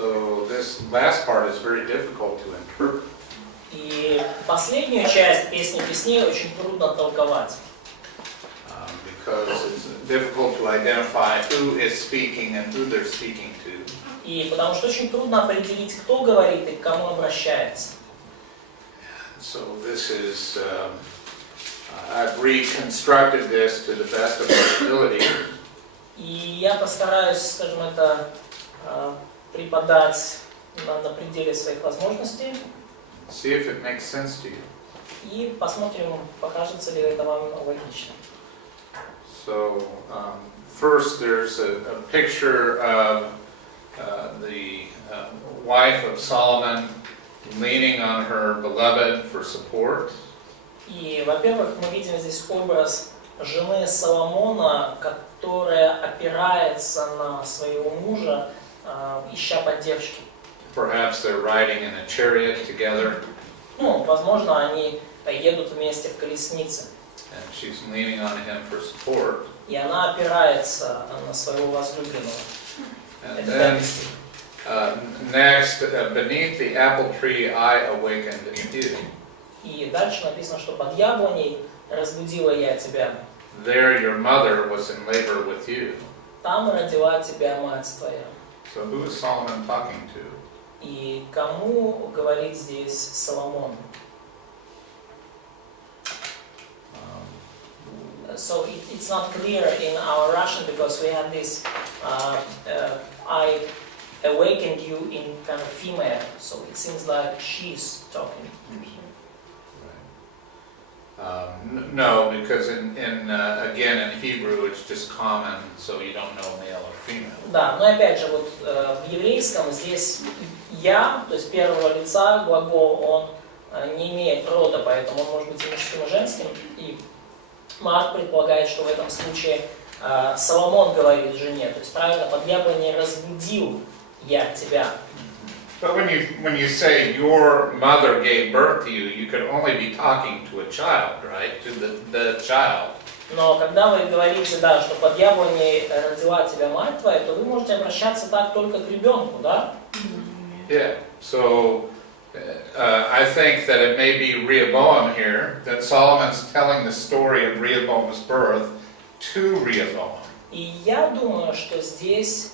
So this last part is very difficult to interpret. И последнюю часть песни песней очень трудно толковать. Because it's difficult to identify who is speaking and who they're speaking to. И потому что очень трудно определить, кто говорит и к кому обращается. So this is, I've reconstructed this to the best of my ability. И я постараюсь, скажем, это преподать на пределе своих возможностей. See if it makes sense to you. И посмотрим, покажется ли это вам логично. So first there's a picture of the wife of Solomon leaning on her beloved for support. И, во-первых, мы видим здесь образ жены Соломона, которая опирается на своего мужа, ища поддержки. Perhaps they're riding in a chariot together. Ну, возможно, они едут вместе в колеснице. And she's leaning on him for support. И она опирается на своего возлюбленного. And then next, beneath the apple tree, I awakened you. И дальше написано, что под яблоней разбудила я тебя. There your mother was in labor with you. Там родила тебя мать твоя. So who is Solomon talking to? И кому говорит здесь Соломон? So it's not clear in our Russian because we have this I awakened you in kind of female, so it seems like she's talking. No, because again in Hebrew it's just common, so you don't know male or female. Да, но опять же вот в еврейском здесь я, то есть первого лица глагол, он не имеет рода, поэтому он может быть и мужским, и женским. И Марк предполагает, что в этом случае Соломон говорит жене, то есть правильно, под яблоней разбудил я тебя. But when you say your mother gave birth to you, you could only be talking to a child, right? To the child. Но когда вы говорите, да, что под яблоней родила тебя мать твоя, то вы можете обращаться так только к ребенку, да? Yeah. So I think that it may be Rehoboam here, that Solomon's telling the story of Rehoboam's birth to Rehoboam. И я думаю, что здесь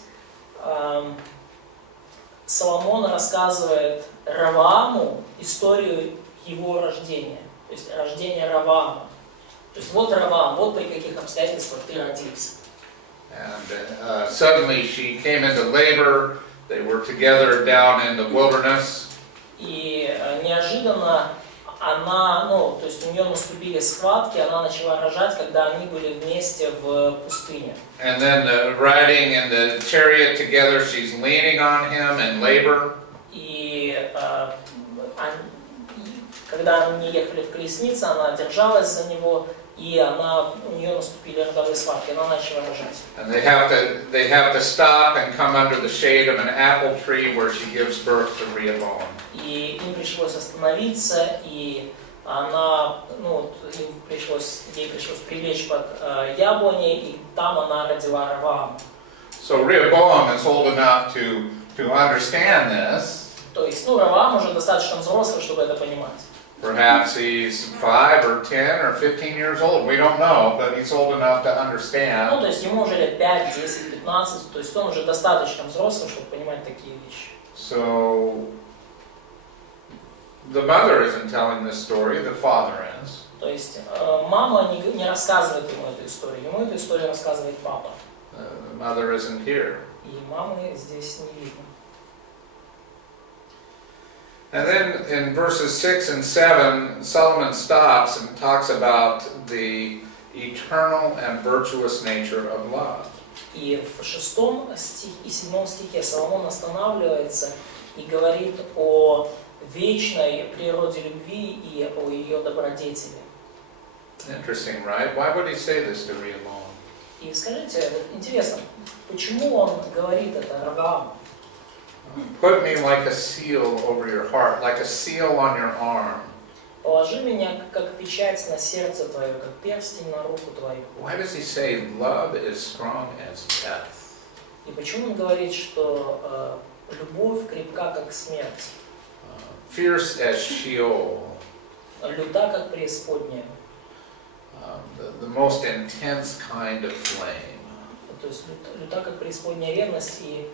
Соломон рассказывает Равааму историю его рождения, то есть рождение Раваама. То есть вот Раваам, вот при каких обстоятельствах ты родился. And suddenly she came into labor. They were together down in the wilderness. И неожиданно она, то есть у нее наступили схватки, она начала рожать, когда они были вместе в пустыне. And then riding in the chariot together, she's leaning on him in labor. И когда они ехали в колеснице, она держалась за него, и у нее наступили родовые схватки, она начала рожать. And they have to stop and come under the shade of an apple tree where she gives birth to Rehoboam. И им пришлось остановиться, и ей пришлось прилечь под яблоней, и там она родила Раваама. So Rehoboam is old enough to understand this. То есть, Раваам уже достаточно взрослый, чтобы это понимать. Perhaps he's 5 or 10 or 15 years old. We don't know, but he's old enough to understand. То есть ему уже лет 5, 10, 15, то есть он уже достаточно взрослый, чтобы понимать такие вещи. So the mother isn't telling this story, the father is. То есть мама не рассказывает ему эту историю рассказывает папа. The mother isn't here. И мамы здесь не видно. And then in verses 6 and 7, Solomon stops and talks about the eternal and virtuous nature of love. И в 6 и 7 стихе Соломон останавливается и говорит о вечной природе любви и о ее добродетели. Interesting, right? Why would he say this to Rehoboam? И скажите, интересно, почему он говорит это Равааму? Put me like a seal over your heart, like a seal on your arm. Положи меня как печать на сердце твое, как перстень на руку твою. Why does he say love is strong as death? И почему он говорит, что Любовь крепка, как смерть, fierce as Sheol, люта, как преисподняя. the most intense kind of flame. То есть люта, как преисподняя ревность, и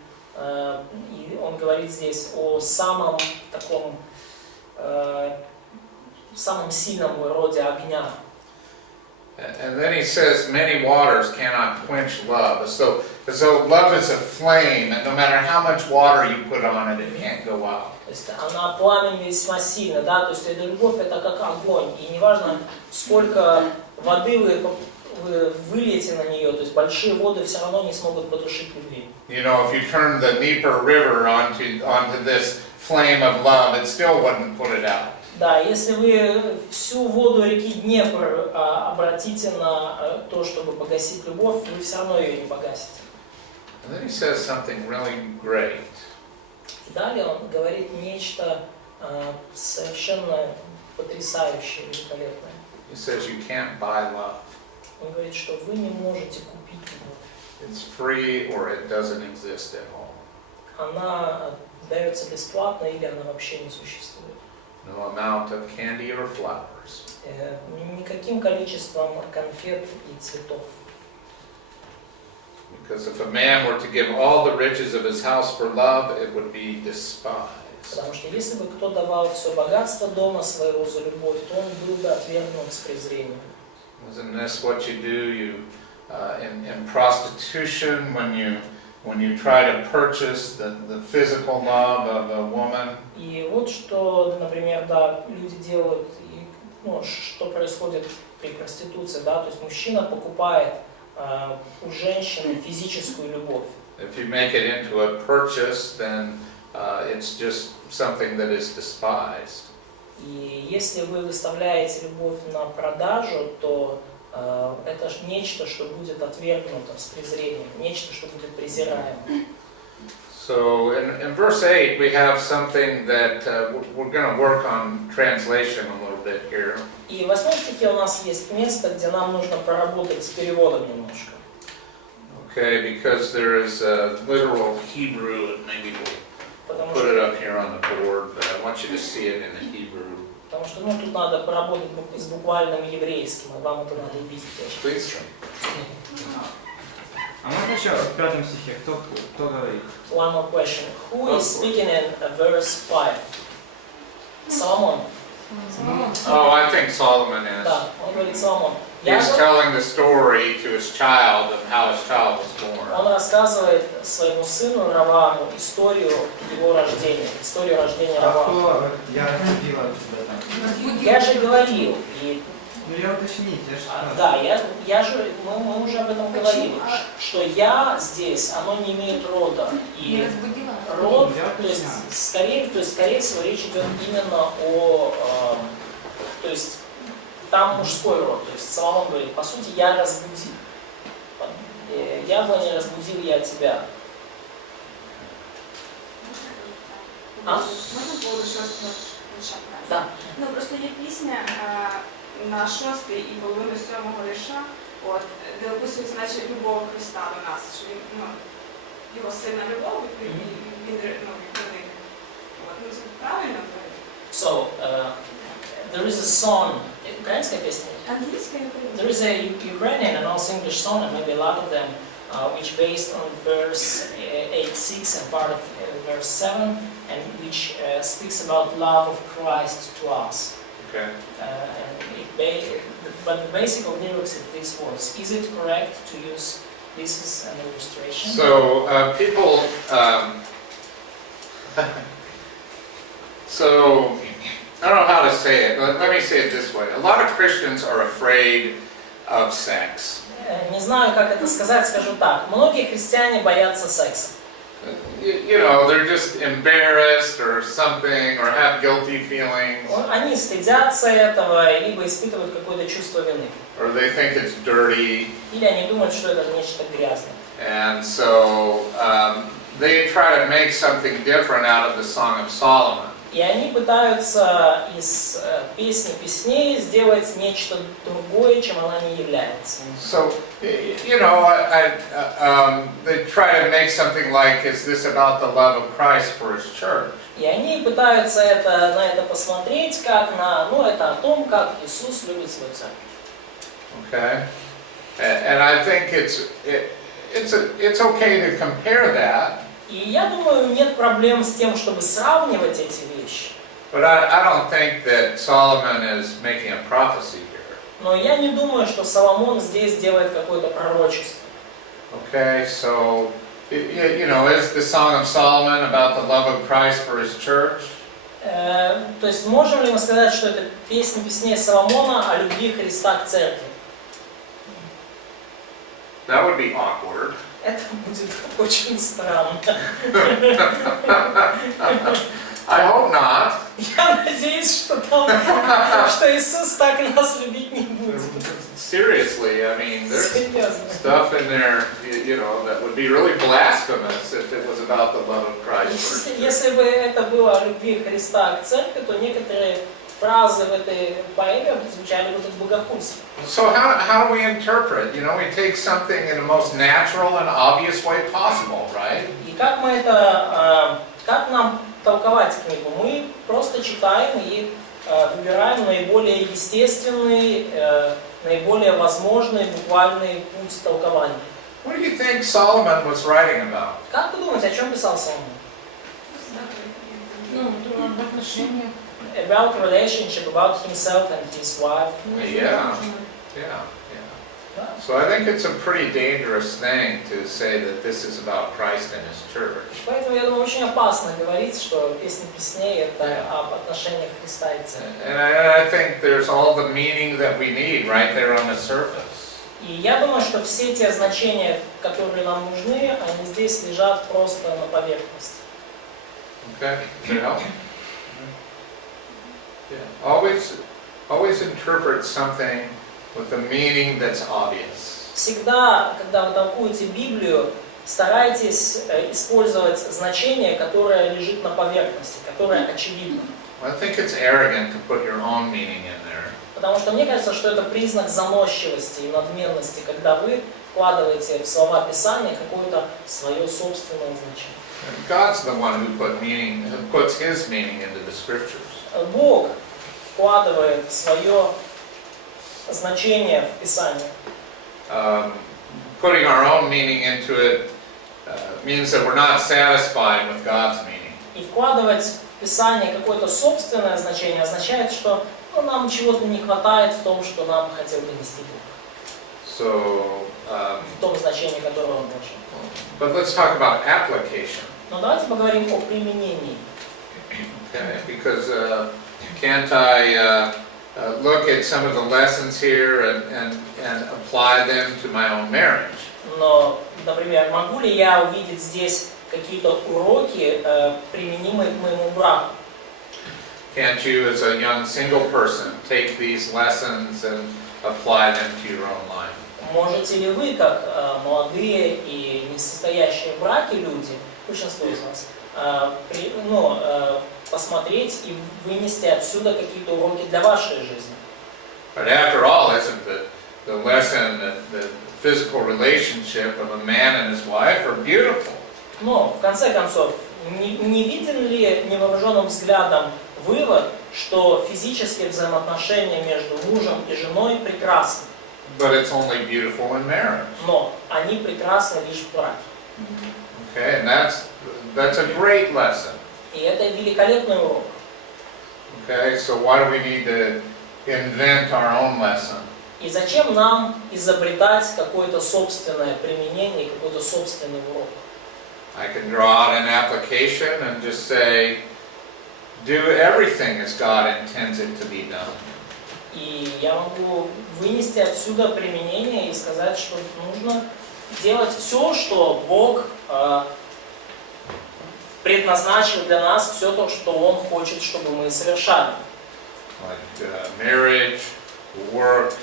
он говорит здесь о самом таком, самом сильном роде огня. And then he says, many waters cannot quench love. As though love is a flame, and no matter how much water you put on it, it can't go out. То есть она пламень весьма сильно, да, то есть эта любовь это как огонь, и неважно сколько воды вы выльете на нее, то есть большие воды все равно не смогут потушить любви. You know, if you turn the Dnieper River onto this flame of love, it still wouldn't put it out. Да, если вы всю воду реки Днепр обратите на то, чтобы погасить любовь, вы все равно ее не погасите. And then he says something really great. Далее он говорит нечто совершенно потрясающее, великолепное. He says you can't buy love. Он говорит, что вы не можете купить любовь. It's free or it doesn't exist at all. Она дается бесплатно или она вообще не существует. No amount of candy or flowers. Никаким количеством конфет и цветов. Because if a man were to give all the riches of his house for love, it would be despised. Потому что если бы кто давал все богатство дома своего за любовь, то он был бы отвергнут с презрением. Isn't this what you do? In prostitution, when you try to purchase the physical love of a woman. И вот что, например, да, люди делают, и, ну, что происходит при проституции, да, то есть мужчина покупает у женщины физическую любовь. If you make it into a purchase, then it's just something that is despised. И если вы выставляете любовь на продажу, то это нечто, что будет отвергнуто с презрением, нечто, что будет презираемо. So in verse 8 we have something that we're going to work on translation a little bit here. И в 8 стихе у нас есть место, где нам нужно поработать с переводом немножко. Okay, because there is a literal Hebrew, and maybe we'll put it up here on the board, but I want you to see it in the Hebrew. Потому что тут надо поработать с буквальным еврейским, и вам это надо увидеть. Please. А можно еще в 5 стихе, кто говорит? One more question. Who is speaking in verse 5? Соломон. Oh, I think Solomon is. Да, он говорит Соломон. He's telling the story to his child of how his child was born. Он рассказывает своему сыну Раваму историю его рождения, историю рождения Равама. Я разбила об этом. Я же говорил, и Ну я уточнить, я же да, мы уже об этом говорили, что я здесь, оно не имеет рода. И род, то есть, скорее всего, речь идет именно о, то есть, там мужской род. То есть Соломон говорит, по сути, я разбудил. Яблони разбудил я тебя. Можна було до 6-го вірша? Да. Ну, просто є пісня на 6-й і половину 7-го вірша, де описується, наче любов Христа до нас, що він, його сильна любов, він відповідний. Ну, це правильно? So, there is a song, украинская песня? Англійська і There is a Ukrainian and also English song, and maybe a lot of them, which based on verse 8:6 and part of verse 7, and which speaks about love of Christ to us. Okay. But the basic of lyrics is these words. Is it correct to use this as an illustration? So people, so I don't know how to say it, but let me say it this way. A lot of Christians are afraid of sex. Не знаю, как это сказать, скажу так. Многие христиане боятся секса. You know, they're just embarrassed or something, or have guilty feelings. Они стыдятся этого, либо испытывают какое-то чувство вины. Or they think it's dirty. Или они думают, что это нечто грязное. And so they try to make something different out of the Song of Solomon. И они пытаются из песни песней сделать нечто другое, чем она не является. So, you know, they try to make something like, is this about the love of Christ for His church? И они пытаются на это посмотреть, как на, это о том, как Иисус любит свою церковь. Okay? And I think it's okay to compare that. И я думаю, нет проблем с тем, чтобы сравнивать эти вещи. But I don't think that Solomon is making a prophecy here. Но я не думаю, что Соломон здесь делает какое-то пророчество. Okay, so, you know, is the Song of Solomon about the love of Christ for His church? То есть можем ли мы сказать, что это песня песней Соломона о любви Христа к церкви? That would be awkward. Это будет очень странно. I hope not. Я надеюсь, что Иисус так нас любить не будет. Seriously, I mean, there's Серьезно. stuff in there, you know, that would be really blasphemous if it was about the love of Christ for His church. Если бы это было о любви Христа к церкви, то некоторые фразы в этой поэме звучали бы как богохульство. So how do we interpret? You know, we take something in the most natural and obvious way possible, right? И как нам толковать книгу? Мы просто читаем и выбираем наиболее естественный, наиболее возможный буквальный путь толкования. What do you think Solomon was writing about? Как вы думаете, о чем писал Соломон? About relationship, about himself and his wife. Yeah. So I think it's a pretty dangerous thing to say that this is about Christ and His church. Поэтому я думаю, очень опасно говорить, что песня песней это об отношениях Христа и церкви. And I think there's all the meaning that we need right there on the surface. И я думаю, что все те значения, которые нам нужны, они здесь лежат просто на поверхности. Okay? Does that help? Yeah. Always interpret something with the meaning that's obvious. Всегда, когда вы толкуете Библию, старайтесь использовать значение, которое лежит на поверхности, которое очевидно. I think it's arrogant to put your own meaning in there. Потому что мне кажется, что это признак заносчивости и надменности, когда вы вкладываете в слова Писания какое-то свое собственное значение. God's the one who puts His meaning into the Scriptures. Бог вкладывает свое значение в Писание. Putting our own meaning into it means that we're not satisfied with God's meaning. И вкладывать в Писание какое-то собственное значение означает, что нам чего-то не хватает в том, что нам хотел донести Бог. So, В том значении, которое Он должен. but let's talk about application. Но давайте поговорим о применении. Okay, because can't I look at some of the lessons here and apply them to my own marriage? Но, например, могу ли я увидеть здесь какие-то уроки, применимые к моему браку? Can't you, as a young single person, take these lessons and apply them to your own life? Можете ли вы, как молодые и не состоящие в браке люди, большинство из вас, посмотреть и вынести отсюда какие-то уроки для вашей жизни? But after all, isn't the lesson that the physical relationship of a man and his wife are beautiful? Но, в конце концов, не виден ли невооруженным взглядом вывод, что физические взаимоотношения между мужем и женой прекрасны? But it's only beautiful in marriage. Но они прекрасны лишь в браке. Okay, and that's a great lesson. И это великолепный урок. Okay, so why do we need to invent our own lesson? И зачем нам изобретать какое-то собственное применение, какой-то собственный урок? I can draw out an application and just say, do everything as God intends it to be done. И я могу вынести отсюда применение и сказать, что нужно делать все, что Бог предназначил для нас, все то, что Он хочет, чтобы мы совершали. Like marriage, work,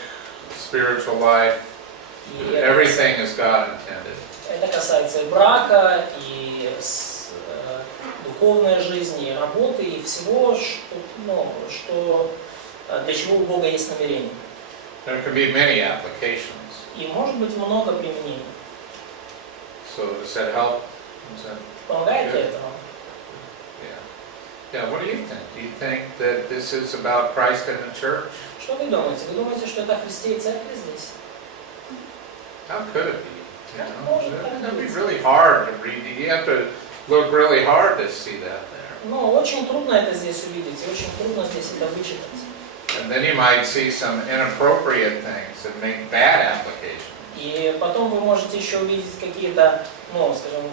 spiritual life, И everything as God intended. это касается и брака, и духовной жизни, и работы, и всего, что, ну, что, для чего у Бога есть намерение. There can be many applications. И может быть много применений. So does that help? Is that, Помогает ли Good. это вам? yeah. Yeah, what do you think? Do you think that this is about Christ and the church? Что вы думаете? Вы думаете, что это о Христе и Церкви здесь? How could it be? You Как know, может так that'd be быть? really hard to read. You have to look really hard to see that there. Ну, очень трудно это здесь увидеть, и очень трудно здесь это вычитать. And then you might see some inappropriate things that make bad applications. И потом вы можете еще увидеть какие-то, ну, скажем,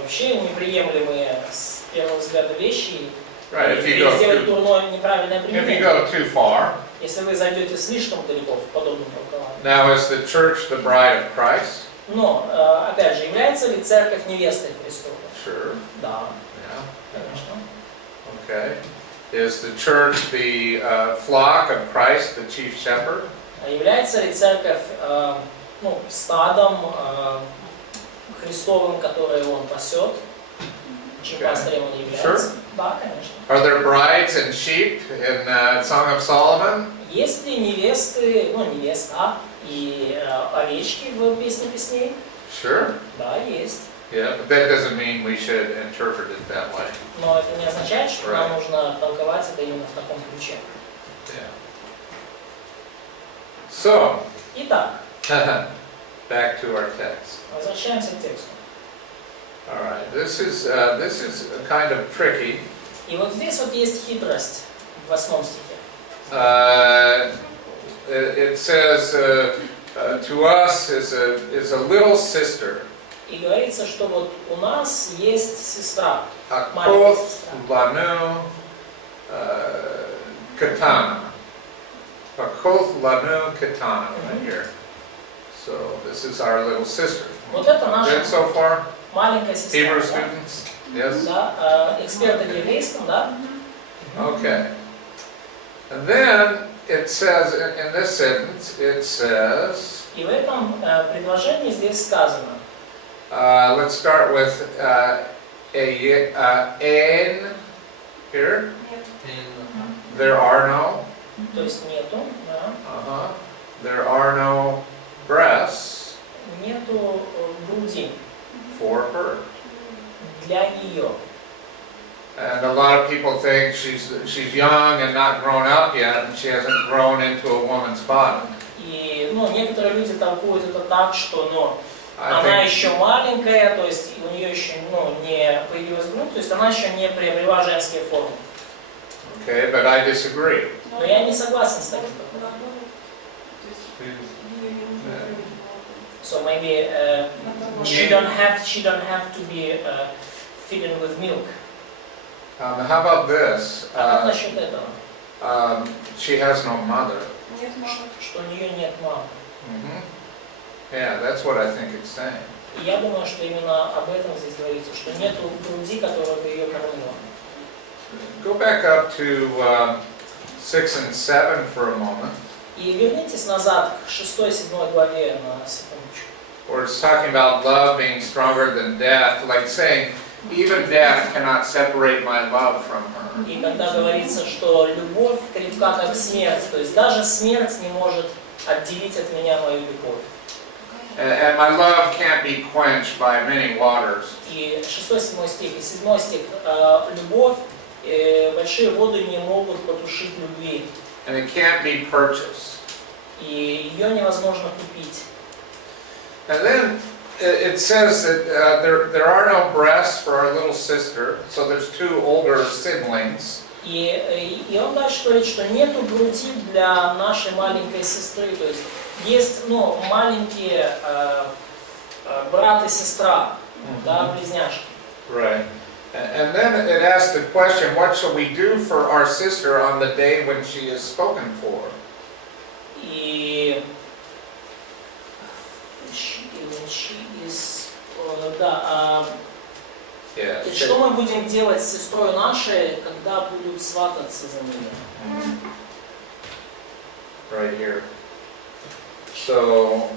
вообще неприемлемые с первого взгляда вещи, Right, if и you go сделать too, дурное, неправильное if you применение. go too far. Если вы зайдете слишком далеко в подобном толковании. Now, is the church the bride of Christ? Но, опять же, является ли церковь невестой Христовой? Sure. Да, Yeah. конечно. Okay. Is the church the flock of Christ, the chief shepherd? А является ли церковь ну, стадом Христовым, которое он пасет? Чем Okay. пастырем он является? Sure. Да, конечно. Are there brides and sheep in Song of Solomon? Есть ли невесты, ну, невеста и овечки в Песне Песней? Sure. Да, есть. Yeah, but that doesn't mean we should interpret it that way. Но это не означает, что нам Right. нужно толковать это именно в таком ключе. Yeah. So, Итак, back to our text. возвращаемся к тексту. All right. This is kind of tricky. И вот здесь вот есть хитрость в 8 стихе. It says to us is a little sister. И говорится, что вот у нас есть сестра, маленькая Akoth сестра. lanu katana. Akoth lanu katana right here. So this is our little sister. Вот это Good наша so far? маленькая сестра. Hebrew Да? students? Yes? Да, эксперты в еврейском, да? Okay. And then it says, in this sentence, it says, И в этом предложении здесь сказано, let's start with an here. There are no. то есть нету, да, Uh-huh. There are no breasts нету груди for her. для нее. And a lot of people think she's young and not grown up yet, and she hasn't grown into a woman's body. И ну, некоторые люди толкуют это так, что ну, I она think еще маленькая, то есть у нее еще ну, не появилась грудь, то есть она еще не приобрела женские формы. okay, but I disagree. Но я не согласен с таким. So maybe she don't have to be filled with milk. How about this? А как насчет этого? She has no mother. Что у нее нет мамы. Mhm. Yeah, that's what I think it's saying. И я думаю, что именно об этом здесь говорится, что нету груди, которая бы ее кормила. Go back up to 6 and 7 for a moment, И вернитесь назад к 6-7 главе на секундочку. where it's talking about love being stronger than death, like saying, even death cannot separate my love from her. И когда говорится, что любовь крепка как смерть, то есть даже смерть не может отделить от меня мою любовь. And my love can't be quenched by many waters. И 6-7 стих, и 7 стих. Любовь, большие воды не могут потушить любви. And it can't be purchased. И ее невозможно купить. And then it says that there are no breasts for our little sister, so there's two older siblings. И он дальше говорит, что нету груди для нашей маленькой сестры. То есть есть ну, маленькие брат и сестра, да, близняшки. Right. And then it asks the question, what shall we do for our sister on the day when she is spoken for? И да, Yeah. и что мы будем делать с сестрой нашей, когда будут свататься за нее? Right here. So,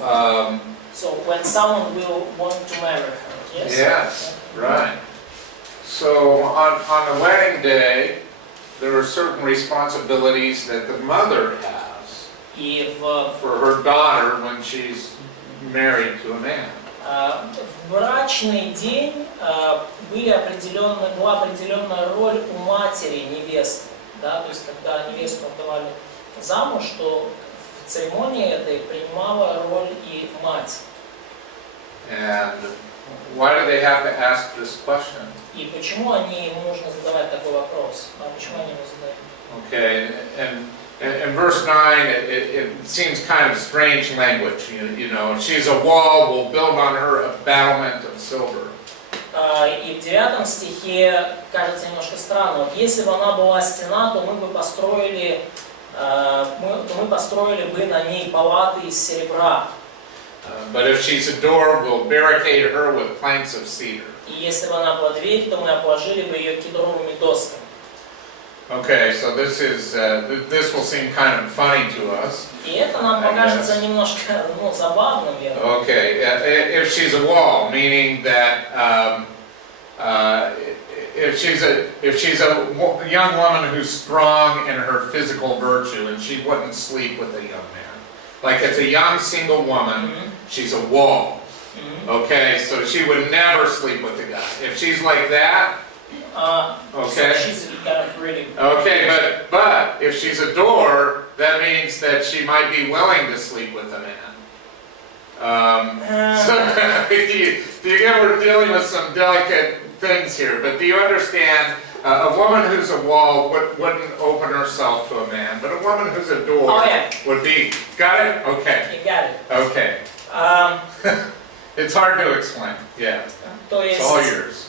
So when someone will want to marry her, yes? yes, right. So on the wedding day, there are certain responsibilities that the mother has И в for her daughter when she's married to a man. В брачный день была определенная роль у матери невесты, да, то есть когда невесту отдавали замуж, то в церемонии этой принимала роль и мать. And why do they have to ask this question? И почему им нужно задавать такой вопрос? Почему они его задают? Okay, and in verse 9, it seems kind of strange language. You know, she's a wall, we'll build on her a battlement of silver. И в 9 стихе кажется немножко странно. Вот если бы она была стена, то мы построили бы на ней палаты из серебра. But if she's a door, we'll barricade her with planks of cedar. И если бы она была дверь, то мы обложили бы ее кедровыми досками. Okay, so this will seem kind of funny to us. И это нам покажется немножко, забавным, верно? Okay, if she's a wall, meaning that if she's a young woman who's strong in her physical virtue, and she wouldn't sleep with a young man. Like it's a young single woman, she's a wall. Okay, so she would never sleep with a guy. If she's like that, okay. So she's kind of really... Okay, but if she's a door, that means that she might be willing to sleep with a man. So you get we're dealing with some delicate things here, but do you understand? A woman who's a wall wouldn't open herself to a man, but a woman who's a door would be. Got it? Okay. You got it. Okay. It's hard to explain. Yeah. То It's есть, all yours.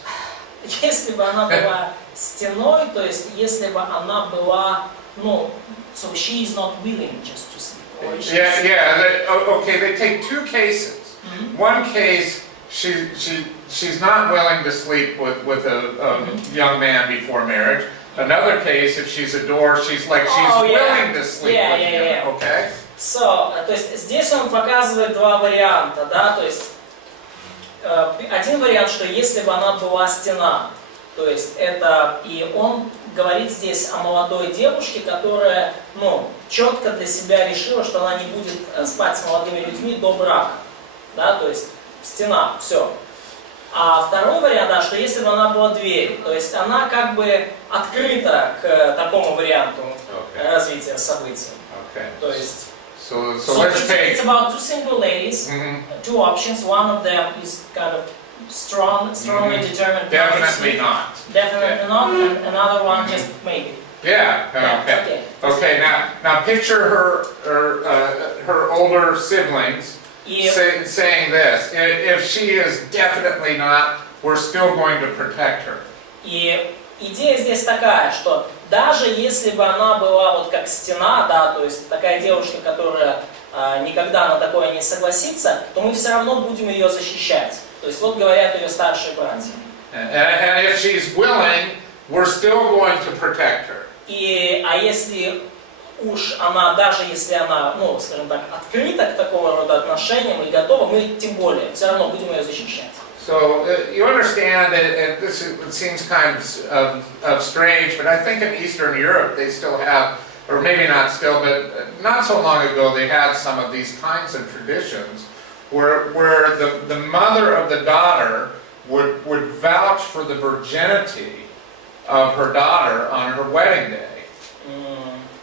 если бы она была стеной, то есть если бы она была, so she is not willing just to sleep. Okay, they take two cases. One case, she's not willing to sleep with a young man before marriage. Another case, if she's a door, she's willing to sleep with him. Okay? So, то есть здесь он показывает два варианта, да, то есть один вариант, что если бы она была стена, то есть это, и он говорит здесь о молодой девушке, которая, четко для себя решила, что она не будет спать с молодыми людьми до брака, да, то есть стена, все. А второй вариант, да, что если бы она была дверь, то есть она как бы открыта к такому варианту развития событий. То есть So let's take. It's about two single ladies, two options. One of them is kind of strongly determined. Definitely not. Definitely not, and another one just maybe. Yeah. Okay. Now picture her older siblings saying this. If she is definitely not, we're still going to protect her. И идея здесь такая, что даже если бы она была вот как стена, да, то есть такая девушка, которая никогда на такое не согласится, то мы все равно будем ее защищать. То есть вот говорят ее старшие братья. And if she's willing, we're still going to protect her. А если уж она, даже если она, скажем так, открыта к такого рода отношениям и готова, мы тем более все равно будем ее защищать. So you understand, and this seems kind of strange, but I think in Eastern Europe they still have, or maybe not still, but not so long ago they had some of these kinds of traditions where the mother of the daughter would vouch for the virginity of her daughter on her wedding day.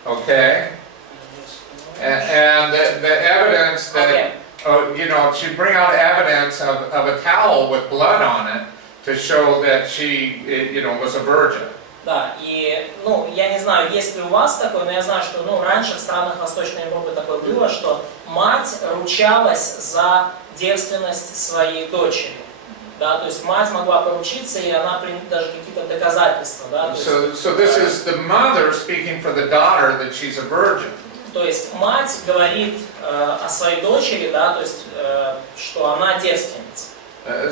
Okay? And the evidence that... she'd bring out evidence of a towel with blood on it to show that she, was a virgin. Да, и, я не знаю, есть ли у вас такое, но я знаю, что, раньше в странах Восточной Европы такое было, что мать ручалась за девственность своей дочери. Да, то есть мать могла поручиться, и она примет даже какие-то доказательства. Да, so this is the mother speaking for the daughter that she's a virgin. То есть мать говорит о своей дочери, да, то есть, что она девственница.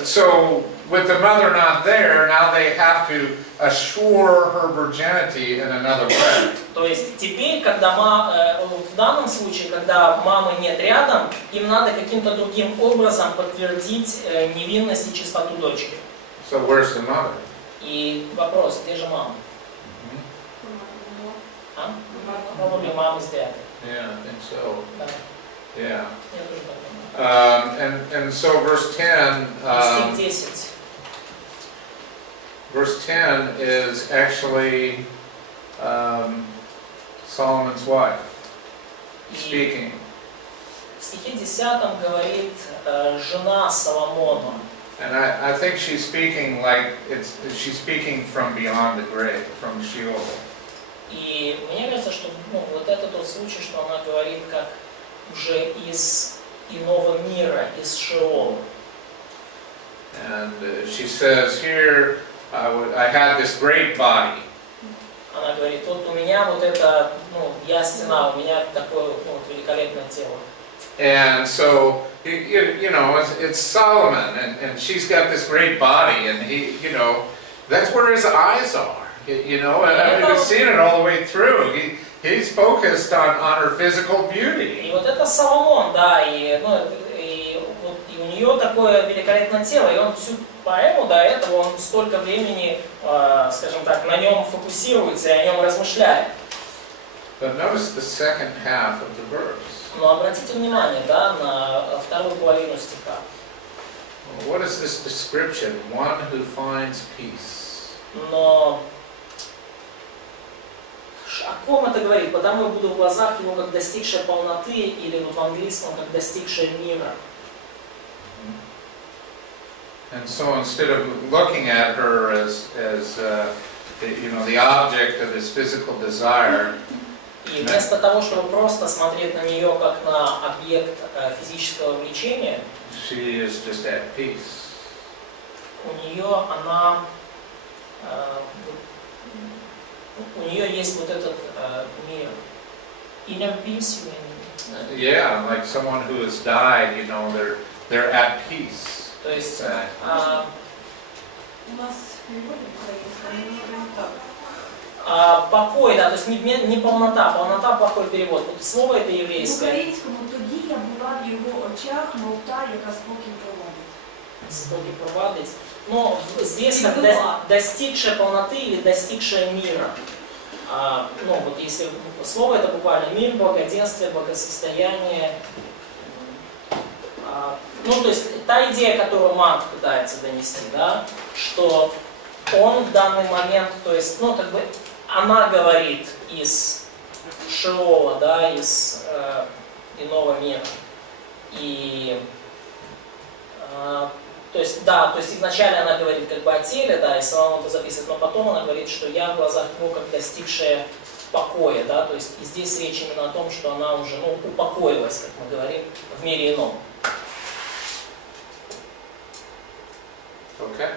So with the mother not there, now they have to assure her virginity in another way. То есть теперь, когда в данном случае, когда мамы нет рядом, им надо каким-то другим образом подтвердить невинность и чистоту дочери. So where's the mother? И вопрос, где же мама? А? Probably mom is dead. Yeah, I think so. Да. Yeah. Я тоже так думаю. And so verse 10, Стих 10. verse 10 is actually Solomon's wife И speaking. в стихе 10 говорит жена Соломона. And I think she's speaking like she's speaking from beyond the grave, from Sheol. И мне кажется, что вот это тот случай, что она говорит как уже из иного мира, из Шеола. And she says here, I had this great body. Она говорит, вот у меня вот это, я стена, у меня такое вот великолепное тело. And so, you know, it's Solomon, and she's got this great body, and he, you know, that's where his eyes are. You know, and I mean, we've seen it all the way through. He's focused on her physical beauty. И вот это Соломон, да, и у нее такое великолепное тело, и он всю поэму до этого, он столько времени, скажем так, на нем фокусируется и о нем размышляет. But notice the second half of the verse. Но обратите внимание, да, на вторую половину стиха. What is this description? One who finds peace. Но о ком это говорит? Потому я буду в глазах его как достигшая полноты, или вот в английском как достигшая мира. And so instead of looking at her as you know, the object of his physical desire, И вместо того, чтобы просто смотреть на нее как на объект физического влечения, she is just at peace. У нее есть вот этот мир. Inner peace, you mean? Yeah, like someone who has died, you know, they're at peace. То есть У нас в переводе украинском так. покой, да, то есть не полнота, плохой перевод. Вот слово это В еврейское. українському тоді я була в його очах, мов та, яка спокій проводить. Спокій проводить. Но здесь И как была. достигшая полноты или достигшая мира. Вот если слово это буквально мир, благоденствие, благосостояние. То есть та идея, которую Марк пытается донести, да, что он в данный момент, то есть, как бы она говорит из Шеола, да, из иного мира. И то есть изначально она говорит как бы о теле, да, и Соломон это записывает, но потом она говорит, что я в глазах его как достигшая покоя, да, то есть и здесь речь именно о том, что она уже, упокоилась, как мы говорим, в мире ином. Okay?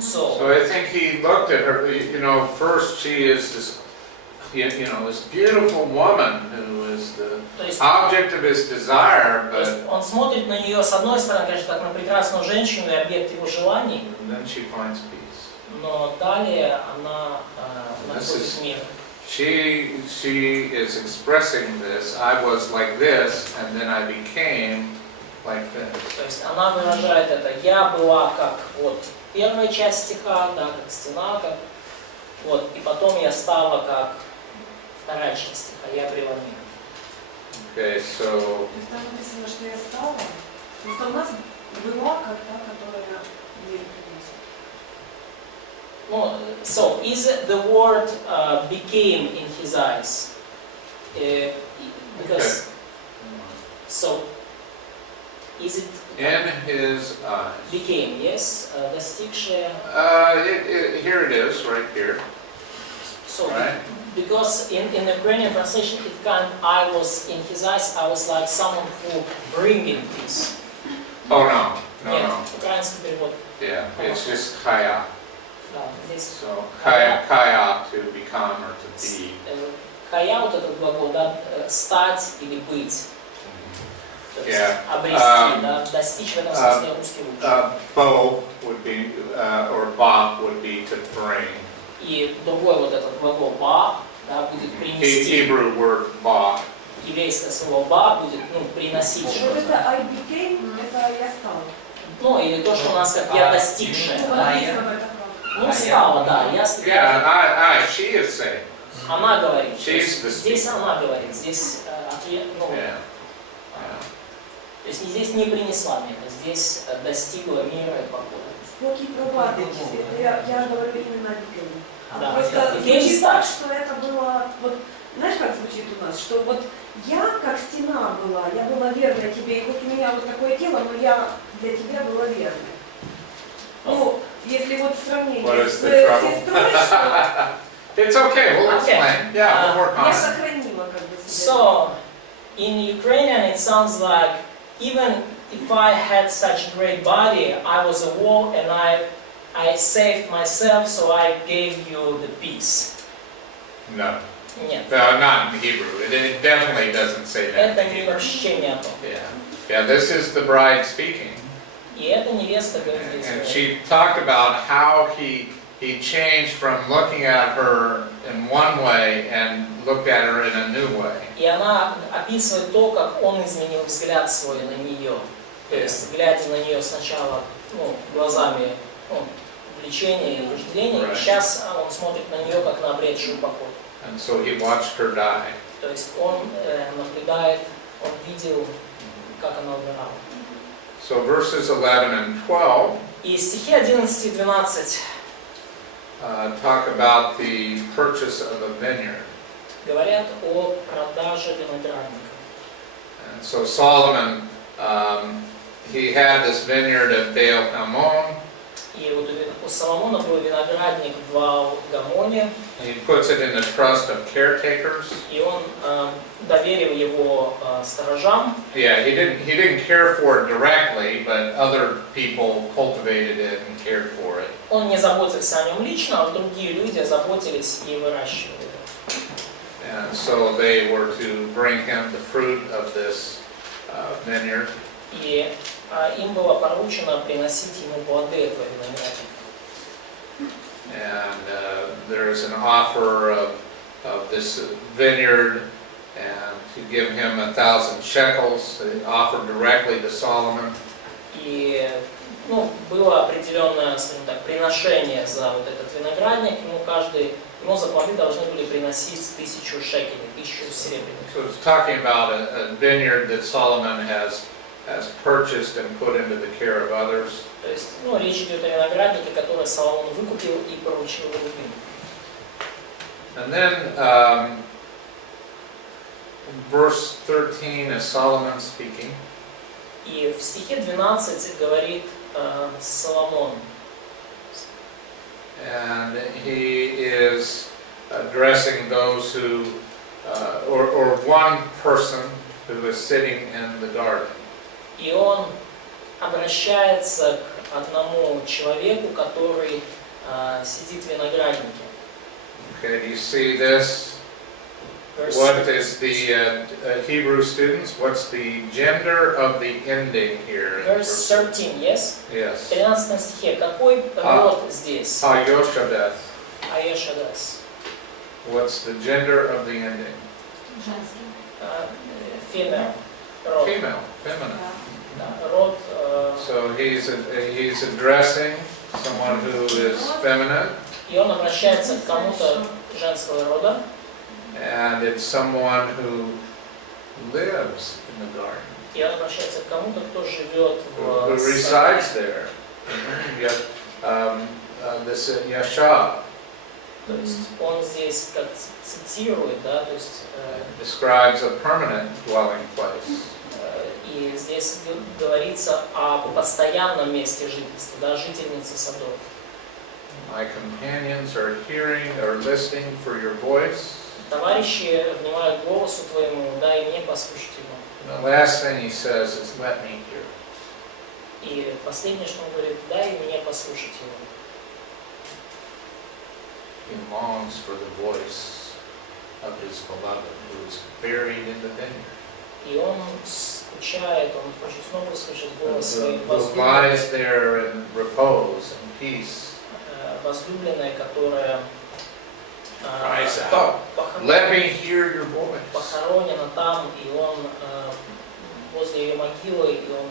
So So I think he looked at her, you know, first she is this, you know, this beautiful woman who is the object of his desire, То есть but он смотрит на нее, с одной стороны, конечно, как на прекрасную женщину и объект его желаний, then she finds peace. но далее она находит мир. She is expressing this, I was like this, and then I became like this. То есть она выражает это, я была как вот первая часть стиха, да, как стена, как вот, и потом я стала как вторая часть стиха, я обрела мир. Okay, so То есть там написано, что я стала, просто у нас была как та, которая мир приносит. So is the word became in his eyes? Because so is it in his eyes. became, yes, достигшая. Here it is, right here. So Right. because in the Ukrainian translation it kind I was in his eyes, I was like someone who bringing this. Oh no, no, Нет, no. украинский перевод. Yeah, it's just kaya. Да, здесь So kaya to become or to be. кая, вот этот глагол, да, стать или быть. То есть Yeah. обрести, да, достичь в этом смысле русский лучше. Bo would be, or ba would be to bring. И другой вот этот глагол ба, да, будет принести. Hebrew word ba. Еврейское слово ба будет, приносить Вот что-то. это I became, это я стала. Или то, что у нас как я достигшая. Ну, Да, написано в этой фразе. Ну, стала, да. She is saying. Она говорит. She's the Здесь она говорит, здесь ответ, ну, Yeah. то есть здесь не принесла мир, здесь достигла мира и покоя. Споки Преподает. Я говорю именно о Библии. Да, Просто Библия звучит так, старше. что это было, вот, знаешь, как звучит у нас, что вот я как стена была, я была верна тебе, и вот у меня вот такое тело, но я для тебя была верной. Ну, если вот сравнение What с is the trouble? сестрой, что It's okay, we'll explain. Yeah, we'll work on я it. сохранила как бы себя. So, in Ukrainian it sounds like, even if I had such a great body, I was a war and I saved myself, so I gave you the peace. No. Нет, No, not in Hebrew. It definitely doesn't say that. это in не Hebrew. вообще не о том. Yeah, this is the bride speaking. И эта невеста говорит здесь. And she talked about how he changed from looking at her in one way and looked at her in a new way. И она описывает то, как он изменил взгляд свой на нее. То есть, глядя на нее сначала глазами влечения и вожделения, и сейчас он смотрит на нее как на обретшую покой. And so he watched her die. То есть он наблюдает, он видел, как она умирала. So verses 11 and 12 И стихи 11 и 12 talk about the purchase of a vineyard. говорят о продаже виноградника. And so Solomon, he had this vineyard at Baal Hamon. И вот у Соломона был виноградник в Ваал-Гамоне, He puts it in the trust of caretakers. и он доверил его сторожам. Yeah, he didn't care for it directly, but other people cultivated it and cared for it. Он не заботился о нем лично, а другие люди заботились и выращивали его. And so they were to bring him the fruit of this vineyard. И им было поручено приносить ему плоды этого виноградника. And there's an offer of this vineyard and to give him 1,000 shekels, they offered directly to Solomon. И было определенное, скажем так, приношение за вот этот виноградник. Ему за плоды должны были приносить 1000 шекелей, 1000 серебряных. So it's talking about a vineyard that Solomon has purchased and put into the care of others. То есть, речь идет о винограднике, который Соломон выкупил и поручил другим. And then in verse 13 is Solomon speaking. И в стихе 12 говорит Соломон. And he is addressing those who, or one person who is sitting in the garden. И он обращается к одному человеку, который сидит в винограднике. Okay, do you see this? Verse What is the Hebrew students? What's the gender of the ending here? in Verse 13, yes? Yes. В 13 стихе. Какой род здесь? Hayoshabeth. Аешадас. What's the gender of the ending? Женский. Female. Род. Female, feminine. Да, род. So he's addressing someone who is feminine, И он обращается к кому-то женского рода. and it's someone who lives in the garden, И он обращается к кому-то, кто живет who в resides саду. there. This Yasha То есть он здесь как цитирует, да, то есть describes a permanent dwelling place. и здесь говорится о постоянном месте жительства, да, жительницы садов. My companions are hearing or listening for your voice. Товарищи внимают голосу твоему, дай мне послушать его. And the last thing he says is, "Let me hear." И последнее, что он говорит, дай мне послушать его. He longs for the voice of his beloved who is buried in the vineyard. И он скучает, он хочет снова услышать голос своей Who lies there in repose and peace. возлюбленной, которая Cries out, "Let me hear your voice." похоронена там, и он возле ее могилы, и он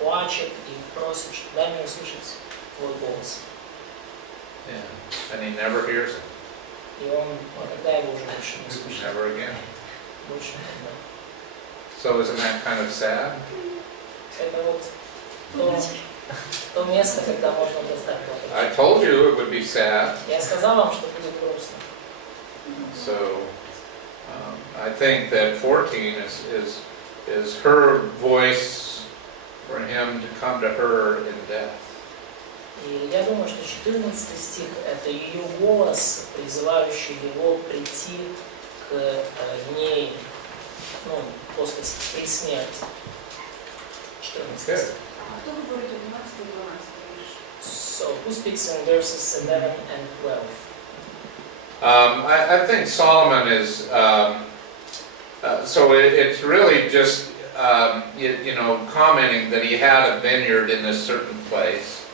плачет и просит, что дай мне услышать твой голос. Yeah. And he never hears it. И он никогда его уже больше не слышит. Never again. Больше никогда. So isn't that kind of sad? Это вот то место, когда можно достать I плакать. told you it would be sad. Я сказал вам, что будет грустно. So I think that 14 is her voice for him to come to her in death. И я думаю, что 14 стих – это ее голос, призывающий его прийти к ней, ну, после при смерти. 14 Okay. стих. А кто говорит 11 и 12 лишь? So, who speaks in verses 11 and 12? I think Solomon is, so it's really just, you know, commenting that he had a vineyard in a certain place,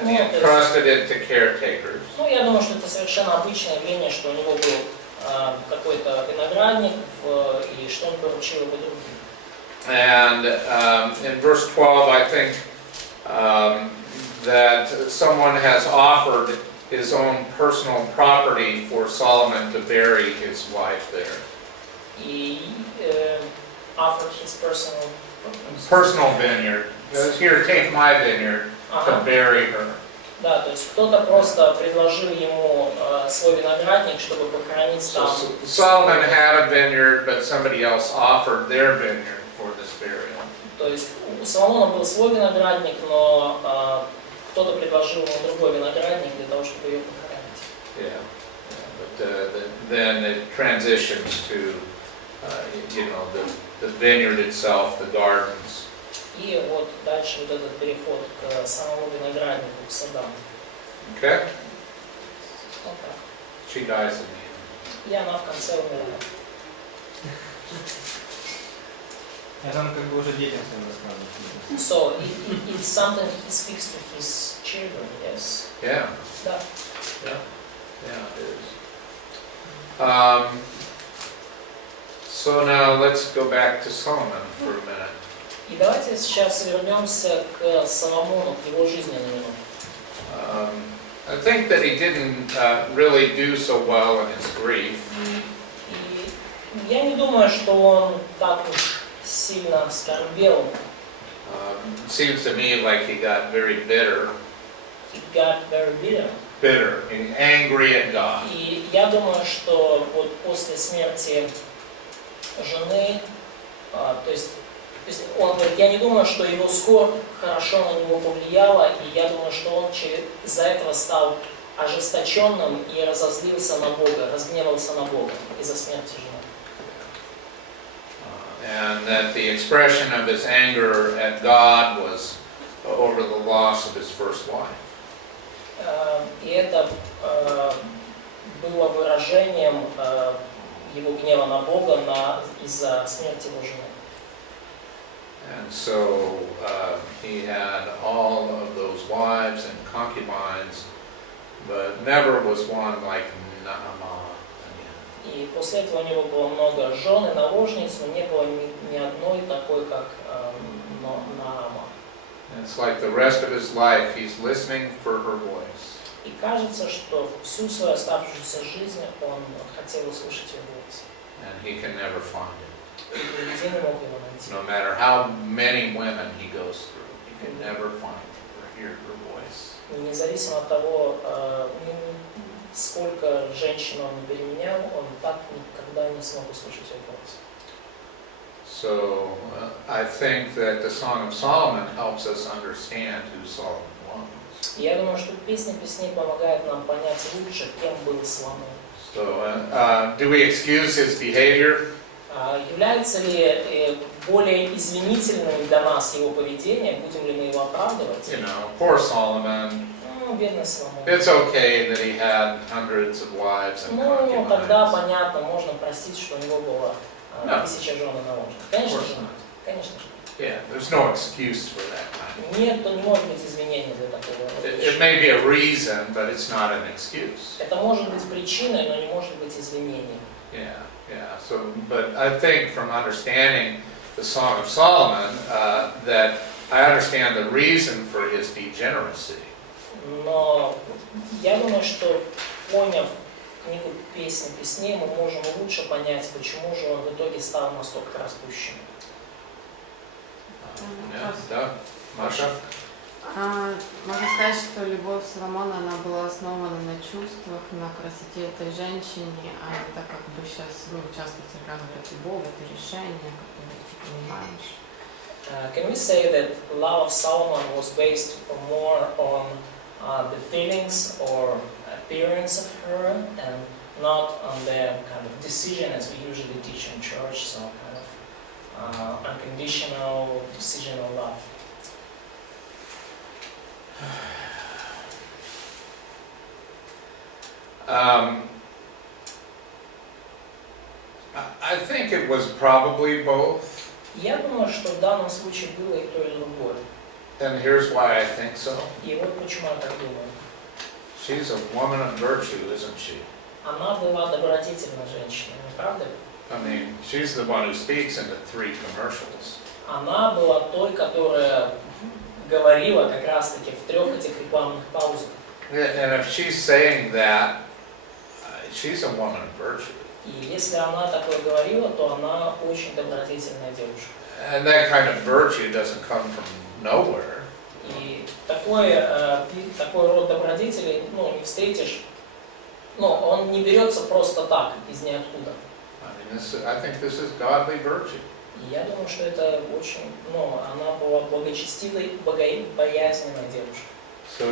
and he entrusted it to caretakers. Ну, я думаю, что это совершенно обычное явление, что у него был какой-то виноградник, и что он поручил его другим. And in verse 12, I think that someone has offered his own personal property for Solomon to bury his wife there. И offered his Personal vineyard. Here, take my vineyard to Ага. bury her. Да, то есть кто-то просто предложил ему свой виноградник, чтобы похоронить So там. Solomon had a vineyard, but somebody else offered their vineyard for this burial. То есть у Соломона был свой виноградник, но кто-то предложил ему другой виноградник для того, чтобы ее похоронить. Yeah. But then it transitions to, you know, the vineyard itself, the gardens. И вот дальше вот этот переход к самому винограднику, к садам. Okay? Вот так. She dies in the end. И она в конце умирает. Это он как бы уже детям своим рассказывает. So it's something he speaks to his children, yes? Yeah. Да. Yeah, it is. So now let's go back to Solomon for a minute. И давайте сейчас вернемся к Соломону, к его жизни на минуту. I think that he didn't really do so well in his grief. И я не думаю, что он так уж сильно скорбел. It seems to me like he got very bitter, He got very bitter. and angry at God. И я думаю, что вот после смерти жены, то есть он говорит, я не думаю, что его скорбь хорошо на него повлияла, и я думаю, что он из-за этого стал ожесточенным и разозлился на Бога, разгневался на Бога из-за смерти жены. And that the expression of his anger at God was over the loss of his first wife. И это было выражением его гнева на Бога из-за смерти его жены. And so he had all of those wives and concubines, but never was one like Naamah again. И после этого у него было много жен и наложниц, но не было ни одной такой, как Наама. It's like the rest of his life he's listening for her voice. И кажется, что всю свою оставшуюся жизнь он хотел услышать ее голос. And he can never find it. И нигде не мог его найти. No matter how many women he goes through, he can never find or hear her voice. Независимо от того, сколько женщин он переменял, он так никогда не смог услышать ее голос. So I think that the Song of Solomon helps us understand who Solomon was. И я думаю, что песня песней помогает нам понять лучше, кем был Соломон. So do we excuse his behavior? Является ли более извинительным для нас его поведение, будем ли мы его оправдывать? You know, poor Solomon. Ну, бедный Соломон. It's okay that he had hundreds of wives and Ну, тогда concubines. понятно, можно простить, что у него было 1000 жен и наложниц. Конечно же, конечно же. Yeah, there's no excuse for that kind. Нет, то не может быть извинения для такого. It may be a reason, but it's not an excuse. Это может быть причиной, но не может быть извинением. Yeah. So, but I think from understanding the Song of Solomon, that I understand the reason for his degeneracy. Но я думаю, что поняв книгу «Песни песней», мы можем лучше понять, почему же он в итоге стал настолько распущенным. Да, Маша? Можно сказать, что любовь Соломона, она была основана на чувствах, на красоте этой женщине, а это как бы сейчас, часто в церквях говорят, любовь, это решение, которое ты понимаешь. Can we say that love of Solomon was based more on the feelings or appearance of her and not on the kind of decision as we usually teach in church, so kind of unconditional, decisional love? I think it was probably both. Я думаю, что в данном случае было и то, и другое. And here's why I think so. И вот почему я так думаю. She's a woman of virtue, isn't she? Она была добродетельной женщиной, не правда ли? I mean, she's the one who speaks in the 3 commercials. Она была той, которая говорила как раз-таки в 3 этих рекламных паузах. And if she's saying that, she's a woman of virtue. И если она такое говорила, то она очень добродетельная девушка. And that kind of virtue doesn't come from nowhere. И такой род добродетелей, не встретишь, он не берется просто так, из ниоткуда. I think this is godly virtue. И я думаю, что это очень, она была благочестивой, богобоязненной девушкой. So,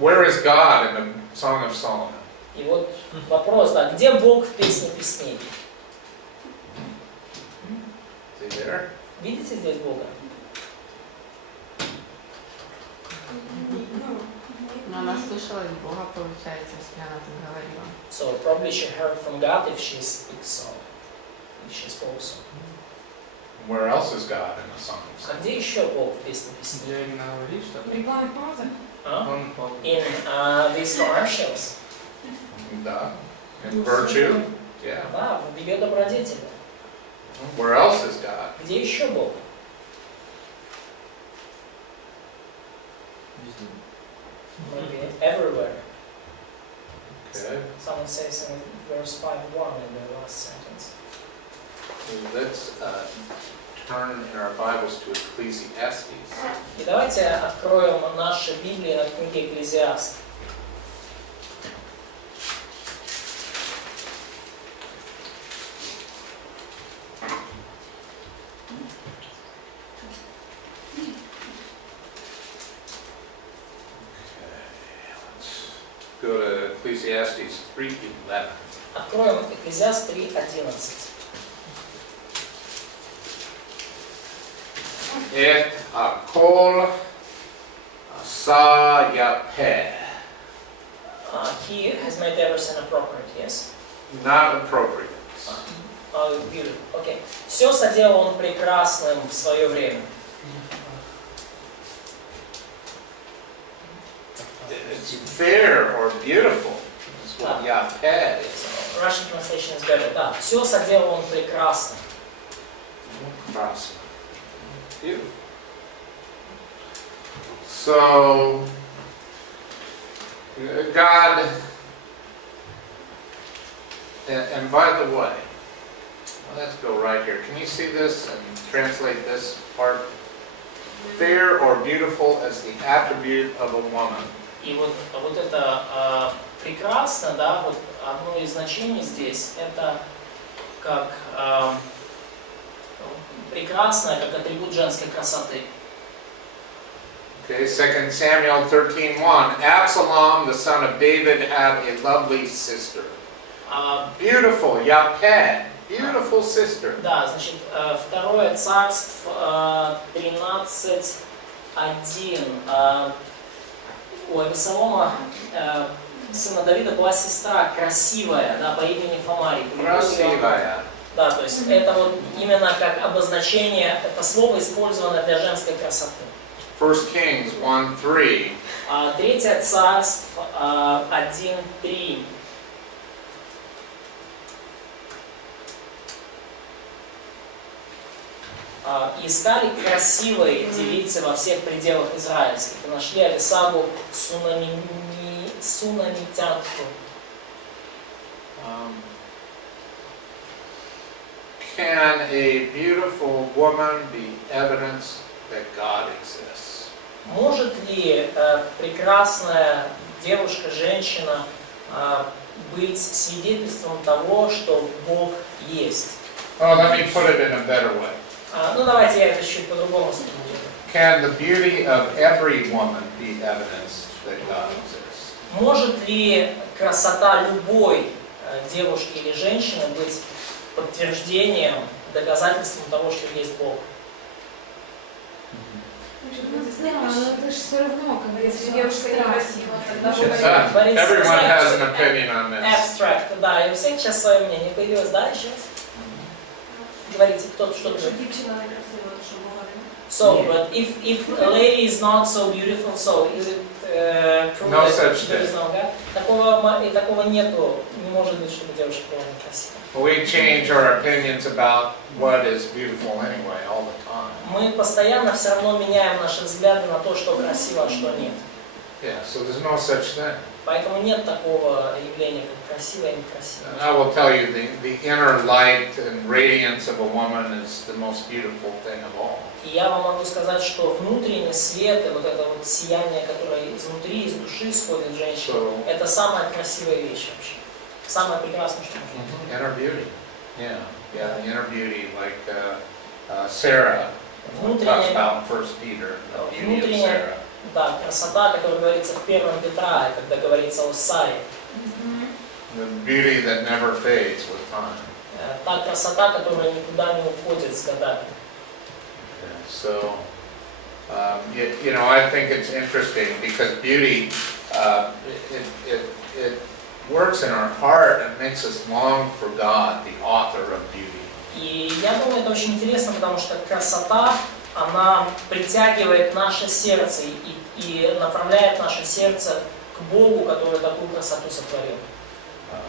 where is God in the Song of Solomon? И вот вопрос, где Бог в «Песне песней»? Is he there? Видите здесь Бога? Но она слышала из Бога, получается, если она так говорила. So probably she heard from God if she speaks so. If she spoke so. Where else is God in the Song of А Solomon? где еще Бог в «Песне песней»? Я именно говорит, что Рекламных паузах? он In these commercials. Да. In virtue? Yeah. Да, в ее добродетели. Where else is God? Где еще Бог? везде. Maybe everywhere. Okay. Someone says in verse 5:1 in the last sentence. Let's turn in our Bibles to Ecclesiastes. И давайте откроем наши Библии на книге «Экклезиаст». Go to Ecclesiastes 3:11. Откроем Экклезиаст 3:11. Et akol sa yapeh. He has made everything appropriate, yes? Not appropriate. Beautiful. Okay. Все соделал он прекрасным в свое время. It's fair or beautiful. That's what yapeh is. So, Russian translation is better. Да, все соделал он прекрасно. Beautiful. So, God, and by the way, let's go right here. Can you see this and translate this part? Fair or beautiful as the attribute of a woman. И вот это прекрасно, да, вот одно из значений здесь, это как прекрасное, как атрибут женской красоты. Okay, 2 Samuel 13:1. Absalom, the son of David, had a lovely sister. Beautiful, Yapeh, beautiful sister. Да, значит, 2 Царств 13:1. У Авесолома, сына Давида, была сестра красивая, да, по имени Фамарий. Красивая. Да, то есть это вот именно как обозначение, это слово использовано для женской красоты. 1 Kings 1:3. 3 Царств 1:3. и искали красивой девицы во всех пределах израильских. И нашли Алисабу Сунамитянку. Can a beautiful woman be evidence that God exists? Может ли прекрасная девушка, женщина быть свидетельством того, что Бог есть? Oh, let me put it in a better way. Ну давайте я это чуть по-другому сформулирую. Can the beauty of every woman be evidence that God exists? Может ли красота любой девушки или женщины быть подтверждением, доказательством того, что есть Бог? Да, но это же все равно, как бы, Если все девушка не абстрактно. красива, тогда Everyone has an opinion on this. Abstract, да, и у всех сейчас свое мнение появилось, да, еще раз? Говорите, кто что Якщо говорит. дівчина не красива, то що Бога немає? So, but if a lady is not so beautiful, so is it true No that such there is no God? Такого нету, не может быть, чтобы девушка была некрасивой. We change our opinions about what is beautiful anyway all the time. Мы постоянно все равно меняем наши взгляды на то, что красиво, а что нет. Yeah, so there's no such thing. Поэтому нет такого явления, как красивое и некрасивое. And I will tell you, the inner light and radiance of a woman is the most beautiful thing of all. И я вам могу сказать, что внутренний свет и вот это вот сияние, которое изнутри, из души исходит в женщине, это самая красивая вещь вообще. Самое прекрасное, что может быть. Inner beauty. Yeah, the inner beauty, like Sarah talks about in 1 Peter, the beauty of Sarah. Да, красота, которая говорится в 1 Петра, когда говорится о Саре. The beauty that never fades with time. Та красота, которая никуда не уходит с годами. So, I think it's interesting because beauty, it works in our heart and makes us long for God, the author of beauty. И я думаю, это очень интересно, потому что красота, она притягивает наше сердце и направляет наше сердце к Богу, который такую красоту сотворил.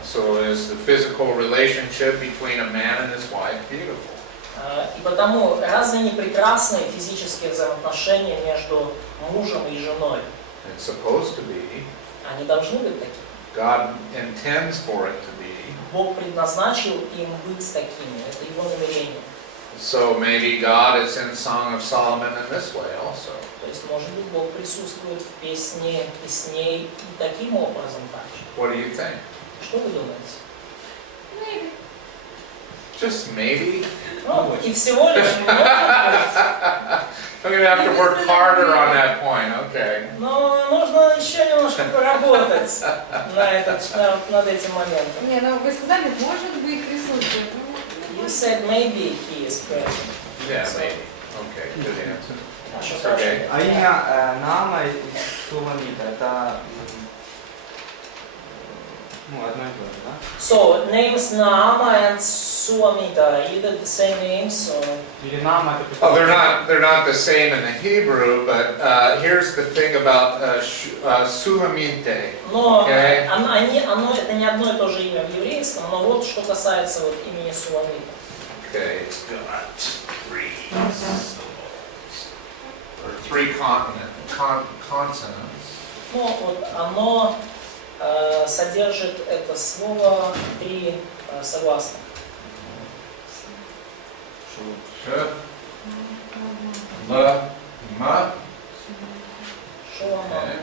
So is the physical relationship between a man and his wife beautiful? И потому, разве не прекрасные физические взаимоотношения между мужем и женой? It's supposed to be. Они должны быть такими. God intends for it to be. Бог предназначил им быть такими. Это Его намерение. So maybe God is in Song of Solomon in this way also. То есть, может быть, Бог присутствует в песне песней и таким образом также. What do you think? Что вы думаете? Maybe. Just maybe? Ну, и всего лишь может быть. I'm going to have to work harder on that point, okay. Но нужно еще немножко поработать над этим моментом. Не, ну вы сказали, может быть, присутствует. You said maybe he is present. Yeah, maybe. Okay, good answer. Хорошо, It's хорошо. okay. А имя Наама и Суламита, это одно и то же, да? So, names Naama and Sulamita, are either the same names or... Или Наама это... Oh, they're not the same in the Hebrew, but here's the thing about Sulamite. Но Okay. это не одно и то же имя в еврейском, но вот что касается вот имени Суламита. Okay, it's got 3 syllables, or 3 consonants. Ну, вот оно содержит это слово 3 согласных. Sh, l, ma. Шолома. Okay.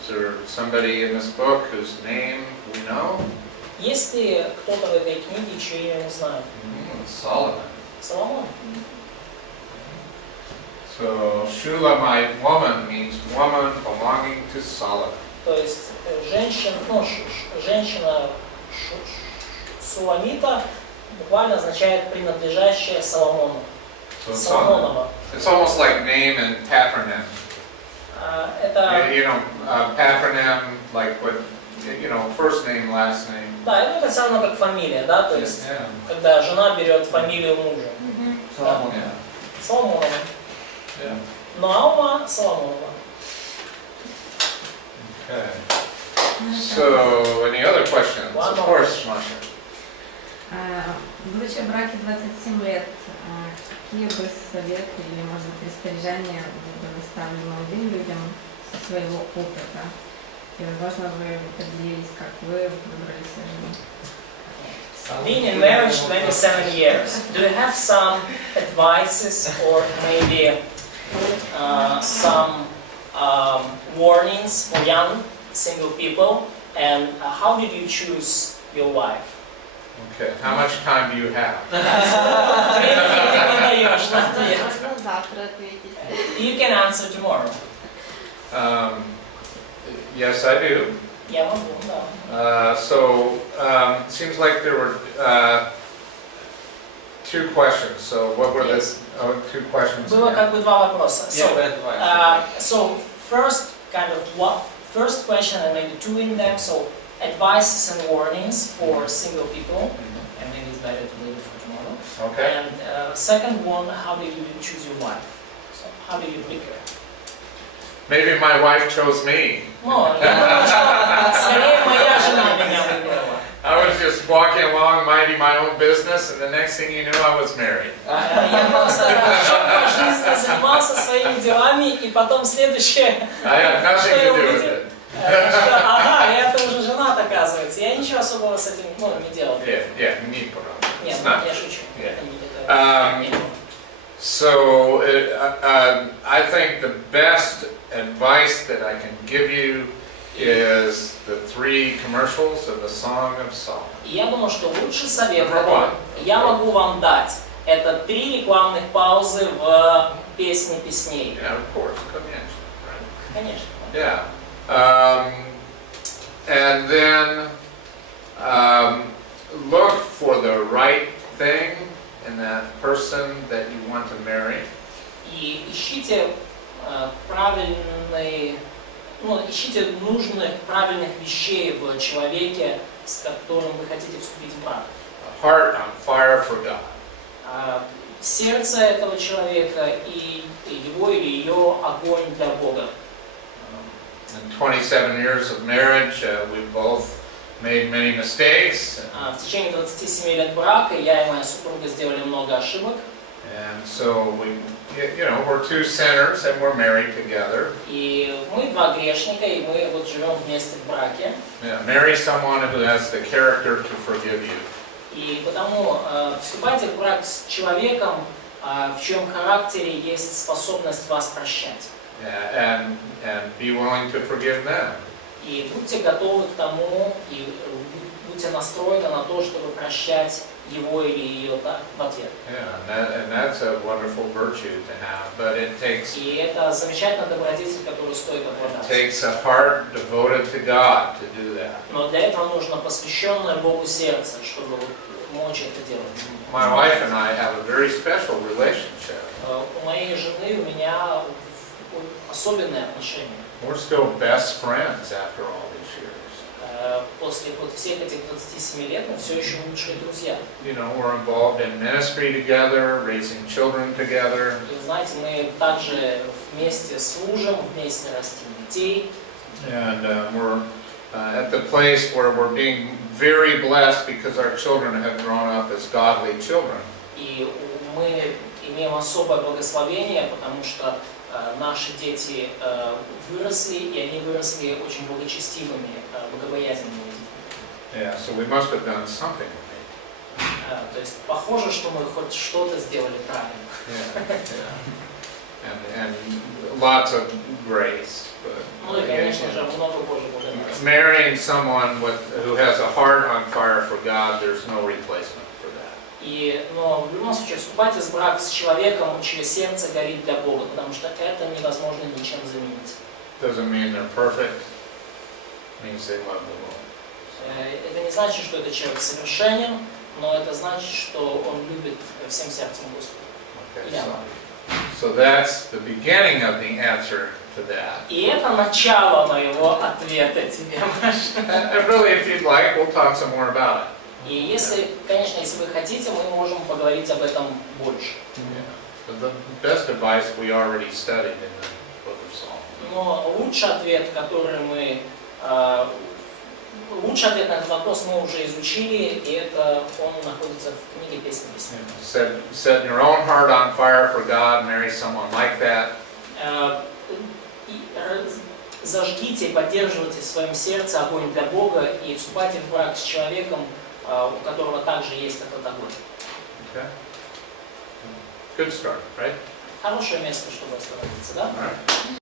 Is there somebody in this book whose name we know? Есть ли кто-то в этой книге, чье я не знаю? Solomon. Соломон. So, Shulamite woman means woman belonging to Solomon. То есть женщина Суламита буквально означает принадлежащая Соломону. So Соломонова. it's almost like name and patronym. Это, Patronym, like what, first name, last name. да, это все равно как фамилия, да, то есть Yeah. когда жена берет фамилию мужа. Соломон. Yeah. Соломонова. Yeah. Наума Соломонова. Okay. So, any other questions? One Of more course, question. Masha. Будучи в браке 27 лет, какие бы советы или, может быть, распоряжения вы бы оставили молодым людям со своего опыта? И, возможно, вы поделились, как вы выбрали себе жену. Being in marriage 27 years, do you have some advices or maybe some warnings for young single people? And how did you choose your wife? Okay, how much time do you have? Можно завтра ответить. You can answer tomorrow. Yes, I do. Я могу, да. It seems like there were two questions. So what were Yes. the two questions? Было again? как бы два вопроса. Давай. So first first question and maybe two in them. So advices and warnings for single people, and maybe it's better to leave it for tomorrow. Okay. And second one, how did you choose your wife? So how did you pick her? Maybe my wife chose me. Ну, я думаю, что скорее моя жена меня выбрала. I was just walking along, minding my own business, and the next thing you knew, I was married. Я просто шел по жизни, занимался своими делами, и потом следующее, I had nothing что я to do with увидел, it. что, ага, это уже женат, оказывается. Я ничего особого с этим не делал. Yeah, не problem. Нет, It's not. я шучу. Yeah. Это не такое. So I think the best advice that I can give you is the 3 commercials of the Song of Solomon. И я думаю, что лучший совет, Number который one. я могу вам дать, это 3 рекламных паузы в песне песней. Yeah, of course, convention, right? Конечно. Yeah. And then look for the right thing in that person that you want to marry. И ищите ищите нужных, правильных вещей в человеке, с которым вы хотите вступить в брак. A heart on fire for God. Сердце этого человека и его или ее огонь для Бога. In 27 years of marriage, we both made many mistakes. В течение 27 лет брака я и моя супруга сделали много ошибок. And so we're 2 sinners and we're married together. И мы 2 грешника, и мы вот живем вместе в браке. Yeah, marry someone who has the character to forgive you. И потому вступайте в брак с человеком, в чьем характере есть способность вас прощать. Yeah, and be willing to forgive them. И будьте готовы к тому, и будьте настроены на то, чтобы прощать его или ее в ответ. Yeah, and that's a wonderful virtue to have, but it takes И это замечательный добродетель, который стоит обладать. a heart devoted to God to do that. Но для этого нужно посвященное Богу сердце, чтобы мочь это делать. My wife and I have a very special relationship. У моей жены и у меня особенные отношения. We're still best friends after all these years. После вот всех этих 27 лет мы все еще лучшие друзья. You know, we're involved in ministry together, raising children together. И вы знаете, мы также вместе служим, вместе растим детей. And we're at the place where we're being very blessed because our children have grown up as godly children. И мы имеем особое благословение, потому что наши дети выросли, и они выросли очень благочестивыми, богобоязненными детьми. Yeah, so we must have done something right. То есть похоже, что мы хоть что-то сделали правильно. Yeah. And lots of grace. Ну и, конечно же, много Божьей благодати. Marrying someone who has a heart on fire for God, there's no replacement for that. Но в любом случае вступайте в брак с человеком, чье сердце горит для Бога, потому что это невозможно ничем заменить. Doesn't mean they're perfect. It means they love the Lord. Это не значит, что этот человек совершенен, но это значит, что он любит всем сердцем Господа. Okay, so that's the beginning of the answer to that. И это начало моего ответа тебе, Маша. And really, if you'd like, we'll talk some more about it. И если, конечно, если вы хотите, мы можем поговорить об этом больше. But the best advice we already studied in the book of Psalms. Но лучший ответ, который мы Лучший ответ на этот вопрос мы уже изучили, и это он находится в книге «Песни песни». Set your own heart on fire for God, marry someone like that. Зажгите и поддерживайте в своем сердце огонь для Бога и вступайте в брак с человеком, у которого также есть этот огонь. Okay. Good start, right? Хорошее место, чтобы остановиться, да? All right.